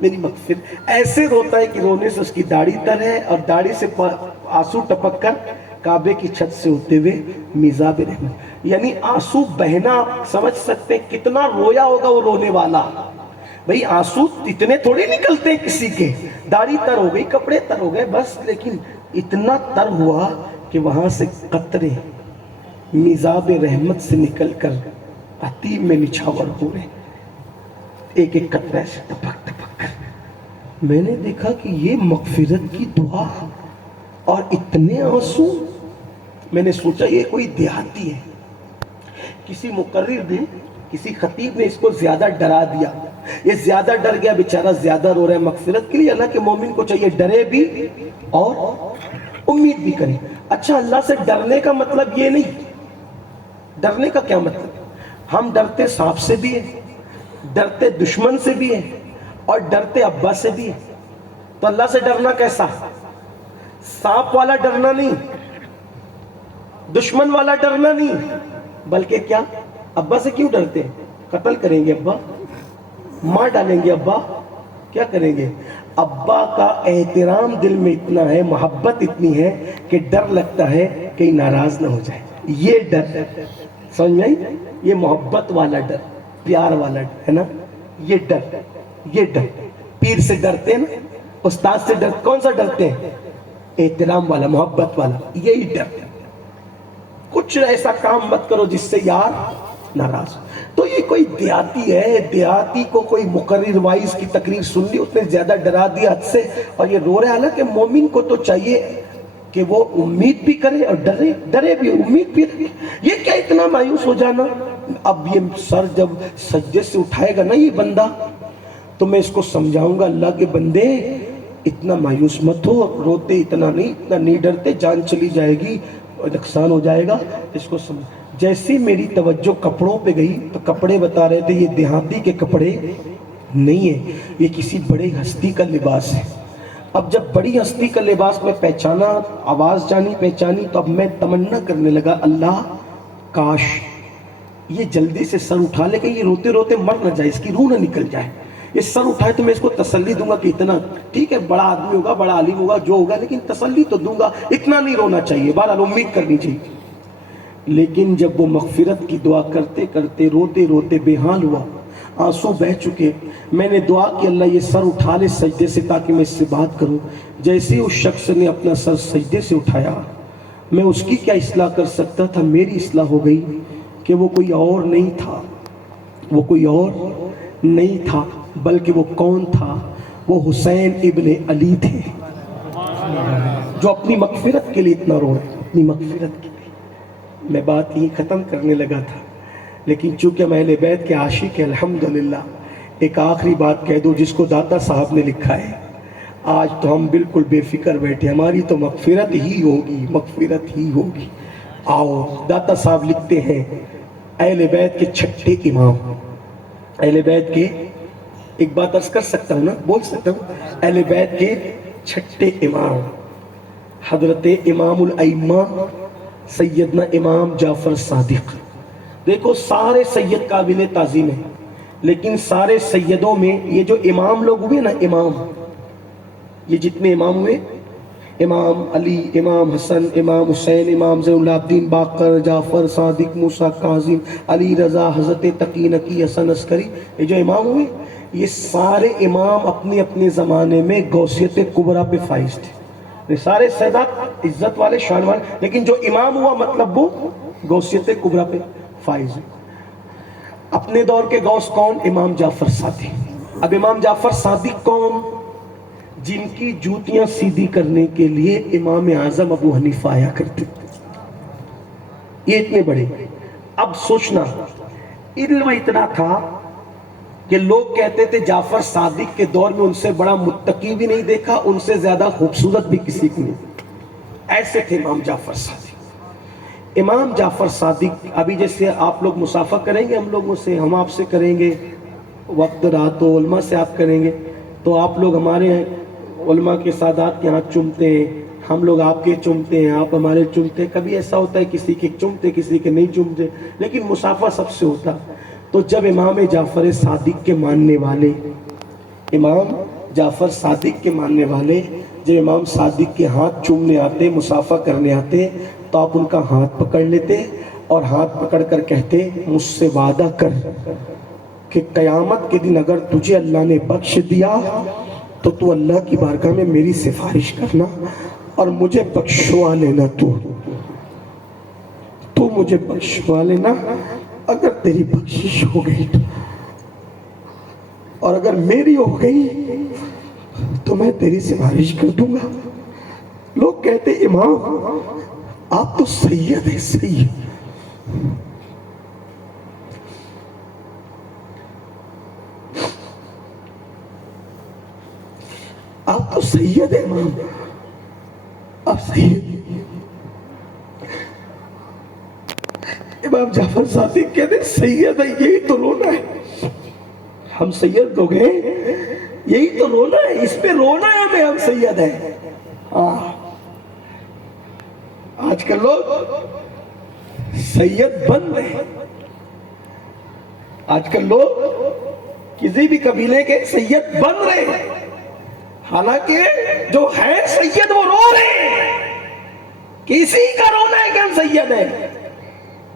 میری مغفرت. ایسے روتا ہے کہ رونے سے اس کی داڑھی تر ہے اور داڑھی سے آنسو ٹپک کر کعبے کی چھت سے ہوتے ہوئے میزاب رحمت. یعنی آنسو بہنا سمجھ سکتے کتنا رویا ہوگا وہ رونے والا. بھئی آنسو اتنے تھوڑی نکلتے ہیں کسی کے، داڑھی تر ہو گئی، کپڑے تر ہو گئے بس، لیکن اتنا تر ہوا کہ وہاں سے قطرے میزاب رحمت سے نکل کر عتیب میں نچھاور ہو رہے، ایک ایک قطرے سے ٹپک ٹپک کر. میں نے دیکھا کہ یہ مغفرت کی دعا اور اتنے آنسو. میں نے سوچا یہ کوئی دیہاتی ہے، کسی مقرر نے، کسی خطیب نے اس کو زیادہ ڈرا دیا. یہ زیادہ ڈر گیا بیچارہ، زیادہ رو رہا ہے مغفرت کے لیے. اللہ کے مومن کو چاہیے ڈرے بھی اور امید بھی کرے. اچھا اللہ سے ڈرنے کا مطلب یہ نہیں، ڈرنے کا کیا مطلب؟ ہم ڈرتے سانپ سے بھی ہیں، ڈرتے دشمن سے بھی ہیں اور ڈرتے ابا سے بھی ہیں. تو اللہ سے ڈرنا کیسا؟ سانپ والا ڈرنا نہیں، دشمن والا ڈرنا نہیں، بلکہ کیا؟ ابا سے کیوں ڈرتے ہیں؟ قتل کریں گے ابا، مار ڈالیں گے ابا، کیا کریں گے؟ ابا کا احترام دل میں اتنا ہے، محبت اتنی ہے کہ ڈر لگتا ہے کہیں ناراض نہ ہو جائے. یہ ڈر سمجھ میں آئی؟ یہ محبت والا ڈر، پیار والا ڈر ہے نا. یہ ڈر پیر سے ڈرتے ہیں نا، استاد سے ڈر، کون سا ڈرتے ہیں؟ احترام والا، محبت والا. یہی ڈر. کچھ ایسا کام مت کرو جس سے یار ناراض. تو یہ کوئی دیہاتی ہے, دیہاتی کو کوئی مقرر وائز کی تقریر سن لی, اس نے زیادہ ڈرا دیا حد سے اور یہ رو رہا ہے. حالانکہ مومن کو تو چاہیے کہ وہ امید بھی کرے اور ڈرے بھی, امید بھی رکھے. یہ کیا اتنا مایوس ہو جانا. اب یہ سر جب سجدے سے اٹھائے گا نا یہ بندہ, تو میں اس کو سمجھاؤں گا, اللہ کے بندے اتنا مایوس مت ہو, روتے اتنا نہیں ڈرتے, جان چلی جائے گی, نقصان ہو جائے گا. اس کو جیسی میری توجہ کپڑوں پہ گئی تو کپڑے بتا رہے تھے یہ دیہاتی کے کپڑے نہیں ہیں, یہ کسی بڑے ہستی کا لباس ہے. اب جب بڑی ہستی کا لباس میں پہچانا, آواز جانی پہچانی, تو اب میں تمنا کرنے لگا, اللہ کاش یہ جلدی سے سر اٹھا لے کہ یہ روتے روتے مر نہ جائے, اس کی روح نہ نکل جائے. یہ سر اٹھائے تو میں اس کو تسلی دوں گا کہ اتنا ٹھیک ہے, بڑا آدمی ہوگا, بڑا عالم ہوگا, جو ہوگا, لیکن تسلی تو دوں گا, اتنا نہیں رونا چاہیے, بہرحال امید کرنی چاہیے. لیکن جب وہ مغفرت کی دعا کرتے کرتے روتے روتے بے حال ہوا, آنسو بہ چکے, میں نے دعا کہ اللہ یہ سر اٹھا لے سجدے سے تاکہ میں اس سے بات کروں. جیسے اس شخص نے اپنا سر سجدے سے اٹھایا, میں اس کی کیا اصلاح کر سکتا تھا, میری اصلاح ہو گئی کہ وہ کوئی اور نہیں تھا, وہ کوئی اور نہیں تھا, بلکہ وہ کون تھا, وہ حسین ابن علی تھے, جو اپنی مغفرت کے لیے اتنا رو رہے, اپنی مغفرت کے لیے. میں بات یہی ختم کرنے لگا تھا, لیکن چونکہ میں اہل بیت کے عاشق ہیں الحمدللہ, ایک آخری بات کہہ دو جس کو داتا صاحب نے لکھا ہے. آج تو ہم بالکل بے فکر بیٹھے, ہماری تو مغفرت ہی ہوگی, مغفرت ہی ہوگی. آؤ, داتا صاحب لکھتے ہیں اہل بیت کے چھٹے امام, اہل بیت کے, ایک بات عرض کر سکتا ہوں نا, بول سکتا ہوں, اہل بیت کے چھٹے امام حضرت امام الائمہ سیدنا امام جعفر صادق. دیکھو سارے سید قابل تعظیم ہیں, لیکن سارے سیدوں میں یہ جو امام لوگ ہوئے نا, امام, یہ جتنے امام ہوئے, امام علی, امام حسن, امام حسین, امام زین العابدین باقر, جعفر صادق, موسیٰ کاظم, علی رضا, حضرت تقی نقی, حسن عسکری, یہ جو امام ہوئے, یہ سارے امام اپنے اپنے زمانے میں غوثیت کبریٰ پہ فائز تھے. سارے سیدات عزت والے, شان والے, لیکن جو امام ہوا مطلب وہ غوثیت کبریٰ پہ فائز. اپنے دور کے غوث کون؟ امام جعفر صادق. اب امام جعفر صادق کون؟ جن کی جوتیاں سیدھی کرنے کے لیے امام اعظم ابو حنیفہ آیا کرتے تھے. یہ اتنے بڑے. اب سوچنا, علم اتنا تھا کہ لوگ کہتے تھے جعفر صادق کے دور میں ان سے بڑا متقی بھی نہیں دیکھا, ان سے زیادہ خوبصورت بھی کسی کو نہیں. ایسے تھے امام جعفر صادق. امام جعفر صادق, ابھی جیسے آپ لوگ مصافحہ کریں گے ہم لوگوں سے, ہم آپ سے کریں گے, وقت رات و علماء سے آپ کریں گے, تو آپ لوگ ہمارے علماء کے سادات کے ہاتھ چومتے ہیں, ہم لوگ آپ کے چومتے ہیں, آپ ہمارے چومتے ہیں. کبھی ایسا ہوتا ہے کسی کے چومتے کسی کے نہیں چومتے, لیکن مصافحہ سب سے ہوتا. تو جب امام جعفر صادق کے ماننے والے, امام جعفر صادق کے ماننے والے جب امام صادق کے ہاتھ چومنے آتے, مصافحہ کرنے آتے, تو آپ ان کا ہاتھ پکڑ لیتے اور ہاتھ پکڑ کر کہتے, مجھ سے وعدہ کر کہ قیامت کے دن اگر تجھے اللہ نے بخش دیا تو تو اللہ کی بارگاہ میں میری سفارش کرنا اور مجھے بخشوا لینا, تو مجھے بخشوا لینا اگر تیری بخشش ہو گئی تو, اور اگر میری ہو گئی تو میں تیری سفارش کر دوں گا. لوگ کہتے امام آپ تو سید ہیں, سید. آپ تو سید ہیں امام, آپ سید. امام جعفر صادق کہتے ہیں سید ہے, یہی تو رونا ہے, ہم سید لوگ ہیں, یہی تو رونا ہے, اس پہ رونا ہے ہمیں, ہم سید ہیں. آج کل لوگ سید بن رہے ہیں, آج کل لوگ کسی بھی قبیلے کے سید بن رہے ہیں, حالانکہ جو ہے سید وہ رو رہے ہیں. کسی کا رونا ہے کہ ہم سید ہیں,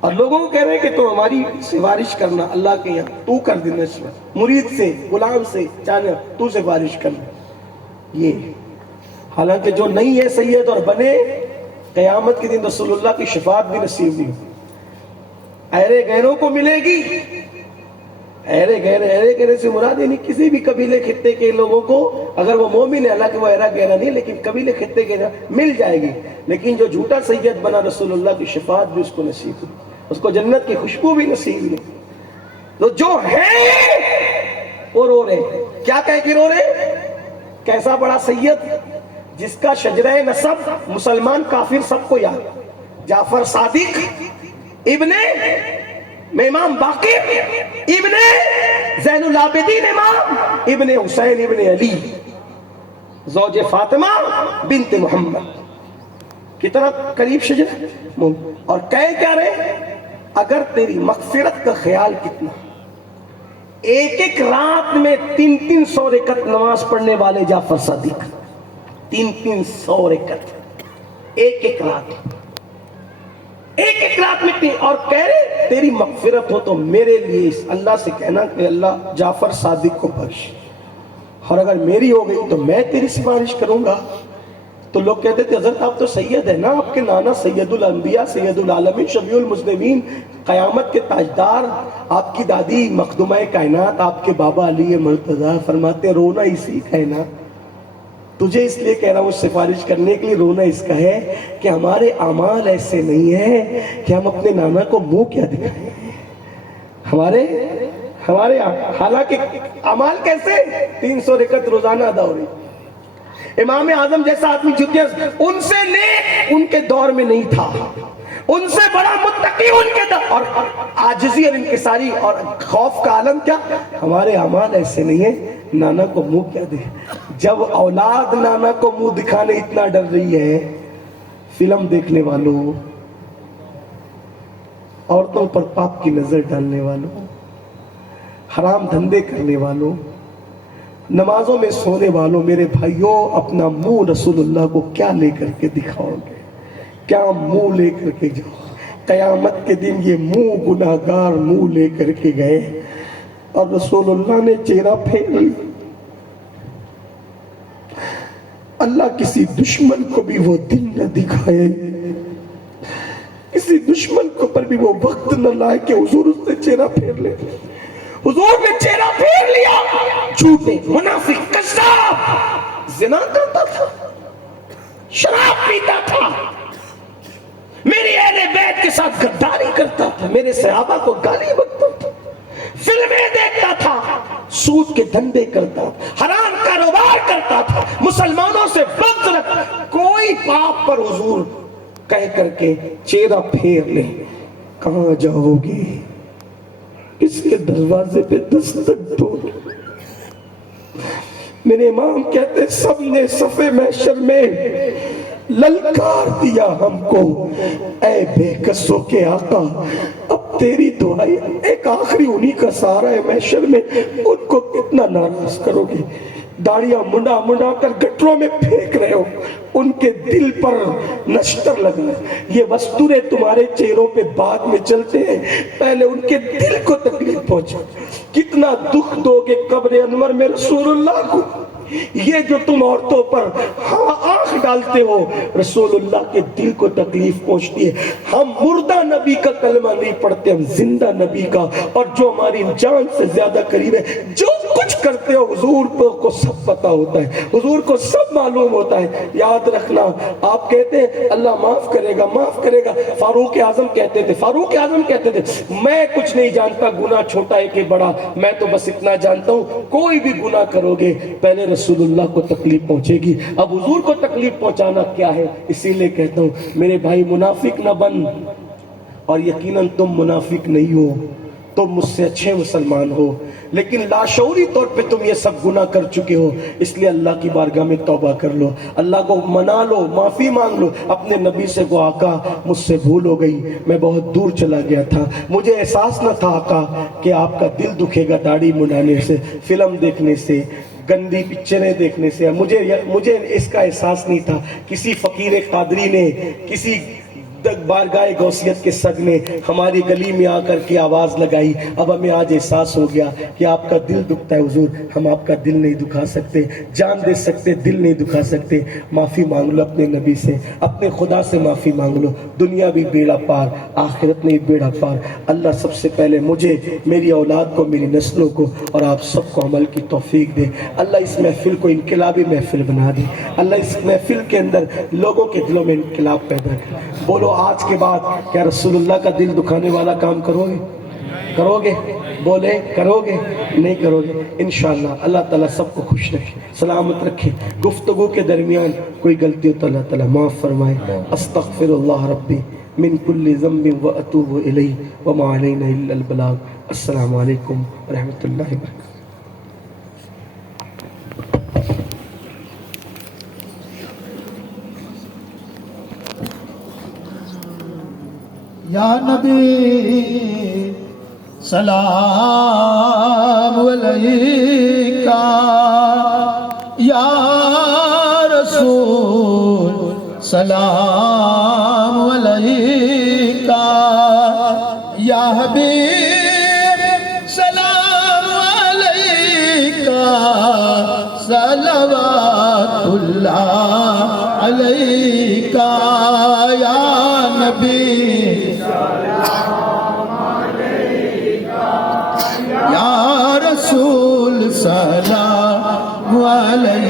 اور لوگوں کو کہہ رہے ہیں کہ تو ہماری سفارش کرنا اللہ کے یہاں, تو کر دینا, مرید سے, غلام سے, چاہنا تو سفارش کرنا. یہ حالانکہ جو نہیں ہے سید اور بنے, قیامت کے دن رسول اللہ کی شفاعت بھی نصیب نہیں. اہرے گہروں کو ملے گی. اہرے گہرے سے مراد یعنی کسی بھی قبیلے خطے کے لوگوں کو, اگر وہ مومن ہے, حالانکہ وہ اہرا گہرا نہیں, لیکن قبیلے خطے کے مل جائے گی. لیکن جو جھوٹا سید بنا, رسول اللہ کی شفاعت بھی اس کو نصیب ہوئی, اس کو جنت کی خوشبو بھی نصیب ہوئی. تو جو ہے وہ رو رہے. کیا کہہ کے رو رہے؟ کیسا بڑا سید جس کا شجرہ نسب مسلمان کافر سب کو یاد. جعفر صادق ابن امام باقر ابن زین العابدین امام ابن حسین ابن علی زوج فاطمہ بنت محمد. کتنا قریب شجرہ. اور کہہ کیا رہے؟ اگر تیری مغفرت کا خیال کتنا. ایک ایک رات میں 300 رکعت نماز پڑھنے والے جعفر صادق, 300 رکعت ایک ایک رات, ایک ایک رات میں. اور کہہ رہے تیری مغفرت ہو تو میرے لیے اللہ سے کہنا کہ اللہ جعفر صادق کو بخش, اور اگر میری ہو گئی تو میں تیری سفارش کروں گا. تو لوگ کہتے تھے حضرت آپ تو سید ہیں نا, آپ کے نانا سید الانبیاء, سید العالمین, شفیع المذنبین, قیامت کے تاجدار, آپ کی دادی مخدومہ کائنات, آپ کے بابا علی مرتضیٰ. فرماتے رونا اسی کا ہے نا, تجھے اس لیے کہہ رہا ہوں سفارش کرنے کے لیے, رونا اس کا ہے کہ ہمارے اعمال ایسے نہیں ہیں کہ ہم اپنے نانا کو منہ کیا دکھائیں. ہمارے حالانکہ اعمال کیسے 300 رکعت روزانہ ادا ہو رہی. امام اعظم جیسا آدمی جتنے ان سے نیک ان کے دور میں نہیں تھا, ان سے بڑا متقی ان کے دور, اور عاجزی اور انکساری اور خوف کا عالم کیا. ہمارے اعمال ایسے نہیں ہیں, نانا کو منہ کیا دے. جب اولاد نانا کو منہ دکھانے اتنا ڈر رہی ہے, فلم دیکھنے والوں, عورتوں پر پاپ کی نظر ڈالنے والوں, حرام دھندے کرنے والوں, نمازوں میں سونے والوں, میرے بھائیوں اپنا منہ رسول اللہ کو کیا لے کر کے دکھاؤ گے؟ کیا منہ لے کر کے جاؤ؟ قیامت کے دن یہ منہ گناہگار منہ لے کر کے گئے, اور رسول اللہ نے چہرہ پھیر لیا. اللہ کسی دشمن کو بھی وہ دن نہ دکھائے, کسی دشمن کو پر بھی وہ وقت نہ لائے کہ حضور اس سے چہرہ پھیر لے. حضور نے چہرہ پھیر لیا. جھوٹے, منافق, کذاب, زنا کرتا تھا, شراب پیتا تھا, میری اہل بیت کے ساتھ غداری کرتا تھا, میرے صحابہ کو گالی بکتا تھا, فلمیں دیکھتا تھا, سود کے دھندے کرتا تھا, حرام کاروبار کرتا تھا, مسلمانوں سے بغض رکھتا. کوئی پاپ پر حضور کہہ کر کے چہرہ پھیر لے, کہاں جاؤ گے؟ اس کے دروازے پہ دستک دو. میرے امام کہتے سب نے صفے محشر میں للکار دیا ہم کو, اے بے کسوں کے آقا اب تیری دعائی. ایک آخری انہی کا سہارا ہے محشر میں, ان کو کتنا ناراض کرو گے؟ داڑیاں منڈا کر گٹروں میں پھینک رہے ہو, ان کے دل پر نشتر لگا. یہ وستورے تمہارے چہروں پہ بعد میں چلتے ہیں, پہلے ان کے دل کو تکلیف پہنچا. کتنا دکھ دو گے قبر انور میں رسول اللہ کو. یہ جو تم عورتوں پر آنکھ ڈالتے ہو, رسول اللہ کے دل کو تکلیف پہنچتی ہے. ہم مردہ نبی کا کلمہ نہیں پڑھتے, ہم زندہ نبی کا, اور جو ہماری جان سے زیادہ قریب ہے. جو کچھ کرتے ہو حضور کو سب پتا ہوتا ہے, حضور کو سب معلوم ہوتا ہے. یاد رکھنا, آپ کہتے ہیں اللہ معاف کرے گا, معاف کرے گا. فاروق اعظم کہتے تھے میں کچھ نہیں جانتا, گناہ چھوٹا ہے کہ بڑا, میں تو بس اتنا جانتا ہوں کوئی بھی گناہ کرو گے پہلے رسول اللہ کو تکلیف پہنچے گی. اب حضور کو تکلیف پہنچانا کیا ہے؟ اسی لیے کہتا ہوں میرے بھائی منافق نہ بن, اور یقیناً تم منافق نہیں ہو, تم مجھ سے اچھے مسلمان ہو, لیکن لاشعوری طور پہ تم یہ سب گناہ کر چکے ہو. اس لیے اللہ کی بارگاہ میں توبہ کر لو, اللہ کو منا لو, معافی مانگ لو. اپنے نبی سے کو آقا مجھ سے بھول ہو گئی, میں بہت دور چلا گیا تھا, مجھے احساس نہ تھا آقا کہ آپ کا دل دکھے گا داڑھی منڈانے سے, فلم دیکھنے سے, گندی پکچریں دیکھنے سے. مجھے اس کا احساس نہیں تھا. کسی فقیر قادری نے, کسی بارگاہ غوثیت کے سگ نے ہماری گلی میں آ کر کے آواز لگائی. اب ہمیں آج احساس ہو گیا کہ آپ کا دل دکھتا ہے حضور, ہم آپ کا دل نہیں دکھا سکتے, جان دے سکتے, دل نہیں دکھا سکتے. معافی مانگ لو اپنے نبی سے, اپنے خدا سے معافی مانگ لو. دنیا بھی بیڑا پار, آخرت میں بھی بیڑا پار. اللہ سب سے پہلے مجھے, میری اولاد کو, میری نسلوں کو اور آپ سب کو عمل کی توفیق دے. اللہ اس محفل کو انقلابی محفل بنا دے. اللہ اس محفل کے اندر لوگوں کے دلوں میں انقلاب پیدا کرے. بولو آج کے بعد کیا رسول اللہ کا دل دکھانے والا کام کرو گے؟ کرو گے؟ بولے کرو گے؟ نہیں کرو گے؟ انشاءاللہ اللہ تعالیٰ سب کو خوش رکھے, سلامت رکھے. گفتگو کے درمیان کوئی غلطی ہو تو اللہ تعالیٰ معاف فرمائے. استغفر اللہ ربی من کل ذنب واتوب الیہ وما علینا الا البلاغ. السلام علیکم ورحمۃ اللہ وبرکاتہ. یا نبی سلام علیکہ, یا رسول سلام علیکہ, یا حبیب سلام علیکہ, صلوات اللہ علیکہ, یا نبی یا رسول سلام علیکہ.